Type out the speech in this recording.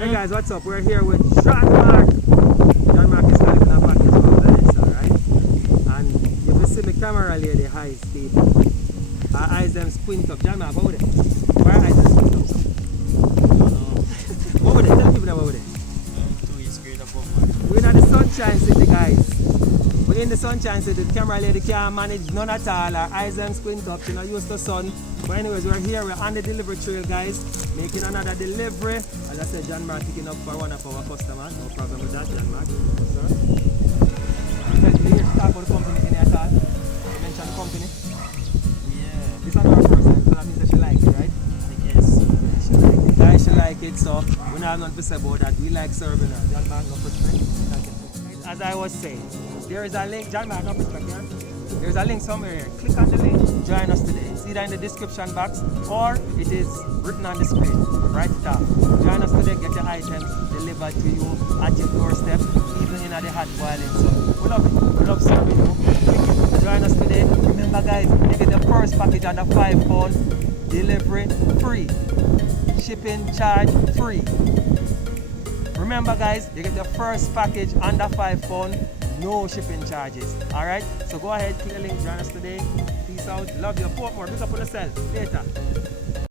Hey guys, what's up? We're here with John Mark. John Mark is collecting a package from Venice, alright? And you can see my camera lady high speed. Her eyes them squint up. John Mark, what with it? Why are eyes them squint up? What with it? Tell people about it. We're in the Sunshine City, guys. We're in the Sunshine City. The camera lady can't manage none at all. Her eyes them squint up. She's not used to sun. But anyways, we're here. We're on the delivery trail, guys. Making another delivery. As I said, John Mark picking up for one of our customers. No problem with that, John Mark. Yes, sir. Did you talk about the company any at all? You mentioned the company? Yeah. This is not our first time, so that means that she likes it, right? I guess. She like it. Guys, she like it, so we don't have nothing to say about that. We like serving her. John Mark, no respect. Thank you. As I was saying, there is a link. John Mark, no respect here. There's a link somewhere here. Click on the link, join us today. See that in the description box, or it is written on the screen, right top. Join us today, get your items delivered to you at your doorstep, even in the hot boiling sun. We love it. We love serving you. Join us today. Remember guys, you get the first package on the 5 pound, delivery free. Shipping charge free. Remember guys, you get the first package under 5 pound, no shipping charges. Alright? So go ahead, click the link, join us today. Peace out. Love you. Portmore. Pick up on yourself. Later.